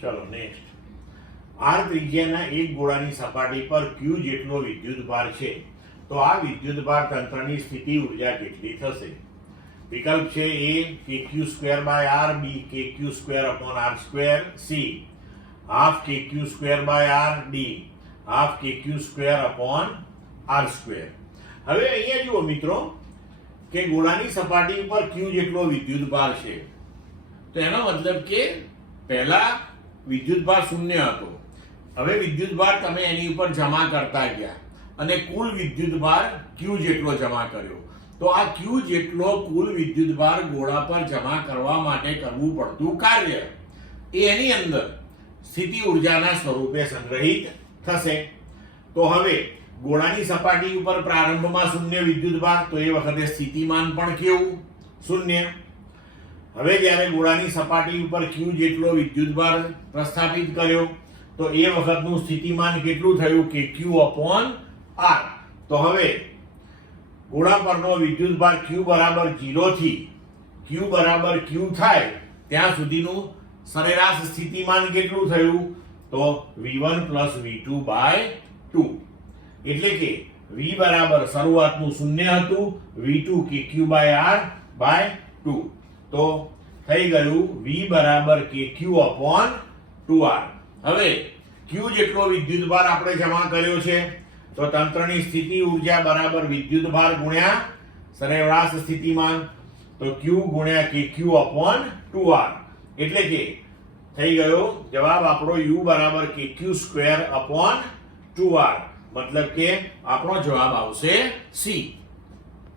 ચલો next, R ત્રિજ્યાના એક ગોળાની સપાટી પર ક્યુ જેટલો વિદ્યુતભાર છે, તો આ વિદ્યુતભાર તંત્રની સ્થિતિ ઉર્જા કેટલી થશે? વિકલ્પ છે A kq² by r, B kq² upon r², C half kq² by r, D half kq² upon r². હવે અહીંયા જુઓ મિત્રો કે ગોળાની સપાટી ઉપર q જેટલો વિદ્યુતભાર છે, તો એનો મતલબ કે પહેલા વિદ્યુતભાર શૂન્ય હતો, હવે વિદ્યુતભાર તમે એની ઉપર જમા કરતા ગયા અને કુલ વિદ્યુતભાર q જેટલો જમા કર્યો. તો આ q જેટલો કુલ વિદ્યુતભાર ગોળા પર જમા કરવા માટે કરવું પડતું કાર્ય એ એની અંદર સ્થિતિ ઉર્જાના સ્વરૂપે સંગ્રહિત થશે. તો હવે ગોળાની સપાટી ઉપર પ્રારંભમાં શૂન્ય વિદ્યુતભાર, તો એ વખતે સ્થિતિમાન પણ કેવું? શૂન્ય. હવે જ્યારે ગોળાની સપાટી ઉપર q જેટલો વિદ્યુતભાર પ્રસ્થાપિત કર્યો, તો એ વખતનું સ્થિતિમાન કેટલું થયું? કે q અપોન r. તો હવે ગોળા પરનો વિદ્યુતભાર q બરાબર 0 થી q બરાબર q થાય ત્યાં સુધીનું સરેરાશ સ્થિતિમાન કેટલું થયું? તો v1 + v2 બાય 2. એટલે કે v બરાબર શરૂઆતનું શૂન્ય હતું, v2 kq by r by 2. તો થઈ ગયું v બરાબર kq અપોન 2r. હવે q જેટલો વિદ્યુતભાર આપણે જમા કર્યો છે, તો તંત્રની સ્થિતિ ઉર્જા બરાબર વિદ્યુતભાર ગુણ્યા સરેરાશ સ્થિતિમાન, તો q ગુણ્યા kq અપોન 2r. એટલે કે થઈ ગયો જવાબ આપણો u બરાબર kq² અપોન 2r. મતલબ કે આપણો જવાબ આવશે સી.